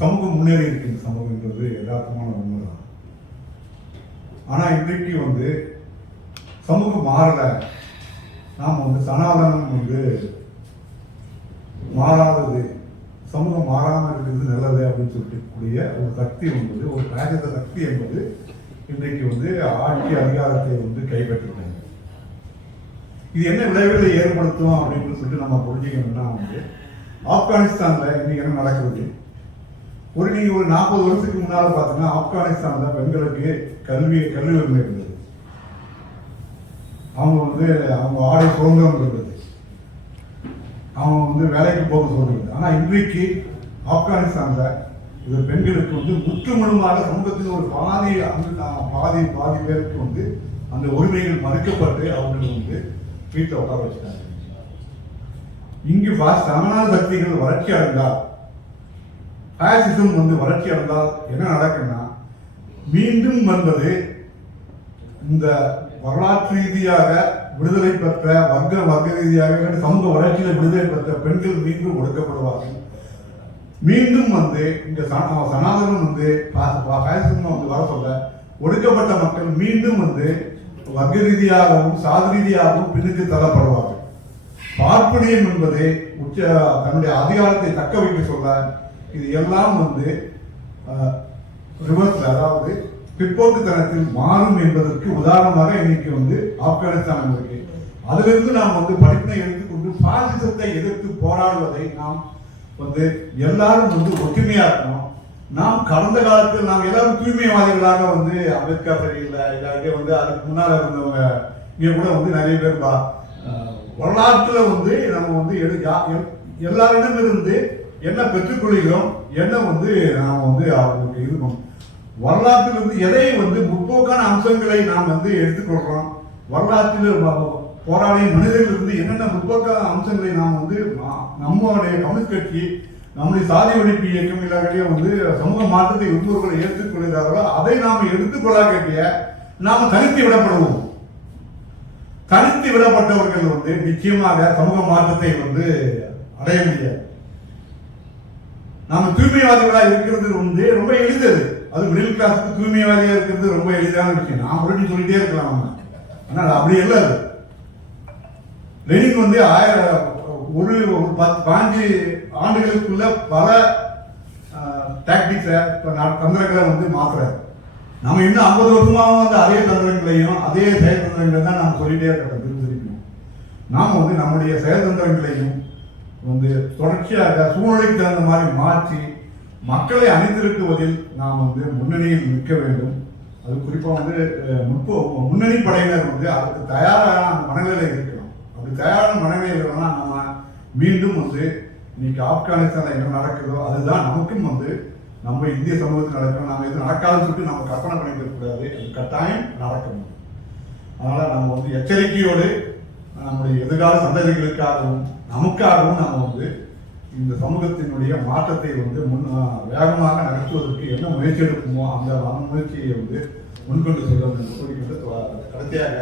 சமூகம் முன்னேறி இருக்கு இந்த சமூகன்றது யதார்த்தமான உண்மைதான். ஆனால் இன்றைக்கு வந்து சமூகம் மாறலை. நாம் வந்து சனாதனம் வந்து மாறாதது. சமூகம் மாறாமல் இருக்கிறது நல்லது அப்படின்னு சொல்லிட்டு கூடிய ஒரு சக்தி என்பது ஒரு ராஜத சக்தி என்பது இன்றைக்கு வந்து ஆட்சி அதிகாரத்தை வந்து கைப்பற்றிட்டாங்க இது என்ன விளைவுகளை ஏற்படுத்தும் அப்படின்னு சொல்லிட்டு நம்ம புரிஞ்சுக்கணும்னா வந்து ஆப்கானிஸ்தானில் இன்னைக்கு என்ன நடக்குது? ஒரு நீங்க ஒரு நாற்பது வருஷத்துக்கு முன்னால பார்த்தீங்கன்னா தான் பெண்களுக்கு கல்வி கல்வி உரிமை இருந்தது. அவங்க வந்து அவங்க ஆடை சுதந்திரம் இருந்தது அவங்க வந்து வேலைக்கு போக சொல்றது. ஆனா இன்றைக்கு ஆப்கானிஸ்தான்ல இது பெண்களுக்கு வந்து முற்று முழுமாக சமூகத்தில் ஒரு பாதி அந்த பாதி பாதி பேருக்கு வந்து அந்த உரிமைகள் மறுக்கப்பட்டு அவர்கள் வந்து வீட்டில் உட்கார வச்சுட்டாங்க. இங்கு பா- சமண சக்திகள் வளர்ச்சி அடைந்தால் பாசிசம் வந்து வளர்ச்சி அடைந்தால் என்ன நடக்குன்னா மீண்டும் வந்தது இந்த வரலாற்று ரீதியாக விடுதலை பெற்ற வர்க்க வர்க்க ரீதியாக சமூக வளர்ச்சியில் விடுதலை பெற்ற பெண்கள் மீண்டும் ஒடுக்கப்படுவார்கள். மீண்டும் வந்து இந்த சனாதனம் வந்து பா- பாசிசம் வந்து வர சொல்ல ஒடுக்கப்பட்ட மக்கள் மீண்டும் வந்து வர்க்க ரீதியாகவும் சாதி ரீதியாகவும் பின்னுக்கு தள்ளப்படுவார்கள். பார்ப்பனியம் என்பது உச்ச தன்னுடைய அதிகாரத்தை தக்க வைக்க சொல்ல இது எல்லாம் வந்து ரிவர்ஸ்ல அதாவது பிற்போக்குத்தனத்தில் மாறும் என்பதற்கு உதாரணமாக இன்னைக்கு வந்து ஆப்கானிஸ்தான் இருக்கு அதிலிருந்து நாம் வந்து படிப்பினை எடுத்துக்கொண்டு பாசிசத்தை எதிர்த்து போராடுவதை நாம் வந்து எல்லாரும் வந்து ஒற்றுமையா இருக்கணும். நாம் கடந்த காலத்தில் நாம் எல்லாரும் தூய்மைவாதிகளாக வந்து அம்பேத்கர் சரியில்லை இல்லாட்டி வந்து அதுக்கு முன்னால் இருந்தவங்க இங்கே கூட வந்து நிறைய பேர் வரலாற்றுல வந்து நம்ம வந்து எடு- எல்லாரிடமிருந்து என்ன பெற்றுக்கொள்கிறோம்? என்ன வந்து நாம் வந்து அவங்களுக்கு இருக்கணும்? வரலாற்றில் இருந்து எதை வந்து முற்போக்கான அம்சங்களை நாம் வந்து எடுத்துக்கொள்கிறோம்? வரலாற்றில் வ- போராடிய மனிதர்களிருந்து என்னென்ன முற்போக்கான அம்சங்களை நாம் வந்து நம்மளுடைய கம்யூனிஸ்ட் கட்சி நம்முடைய சாதி ஒழிப்பு இயக்கம் இல்லாட்டிய வந்து சமூக மாற்றத்தை விரும்புவர்களை ஏற்றுக்கொள்கிறார்களோ அதை நாம் எடுத்துக்கொள்ள கேட்டிய நாம் தனித்து விடப்படுவோம். தனித்து விடப்பட்டவர்கள் வந்து நிச்சயமாக சமூக மாற்றத்தை வந்து அடைய முடியாது. நாம தூய்மைவாதிகளா இருக்கிறது வந்து ரொம்ப எளிதது. அது மிடில் கிளாஸுக்கு தூய்மைவாதியா இருக்கிறது ரொம்ப எளிதான விஷயம். நான் முன்னாடி சொல்லிட்டே இருக்கலாம் நம்ம அது அப்படி இல்லை அது. லெனின் வந்து ஆயிரம் ஒரு ஒரு பத்து பாஞ்சு ஆண்டுகளுக்குள்ள பல டாக்டிக்ஸை தந்திரங்களை வந்து மாத்துறாரு. நம்ம இன்னும் ஐம்பது வருஷமாக வந்து அதே தந்திரங்களையும் அதே செயல்தந்திரங்களை தான் நாம் சொல்லிட்டே இருக்கிறோம் திரும்ப. நாம் வந்து நம்முடைய செயல்தந்திரங்களையும் வந்து தொடர்ச்சியாக சூழ்நிலைக்கு தகுந்த மாதிரி மாற்றி மக்களை அணிந்திருக்குவதில் நாம் வந்து முன்னணியில் நிற்க வேண்டும். அது குறிப்பாக வந்து முற்போ முன்னணி படையினர் வந்து அதுக்கு தயாரான மனநிலை இருக்கணும். அப்படி தயாரான மனநிலையில் இல்லைன்னா நம்ம மீண்டும் வந்து இன்னைக்கு ஆப்கானிஸ்தானில் என்ன நடக்குதோ அதுதான் நமக்கும் வந்து நம்ம இந்திய சமூகத்தில் நடக்கணும் நம்ம எதுவும் நடக்காதுன்னு சொல்லிட்டு நம்ம கற்பனை பண்ணிட்டு இருக்கக்கூடாது அது கட்டாயம் நடக்கணும் அதனால் நம்ம வந்து எச்சரிக்கையோடு நம்முடைய எதிர்கால சந்ததிகளுக்காகவும் நமக்காகவும் நாம் வந்து இந்த சமூகத்தினுடைய மாற்றத்தை வந்து முன் வேகமாக நடத்துவதற்கு என்ன முயற்சி எடுக்குமோ அந்த முயற்சியை வந்து முன்கொண்டு செல்லும் என்று கூறிக்கொண்டு கடைசியாக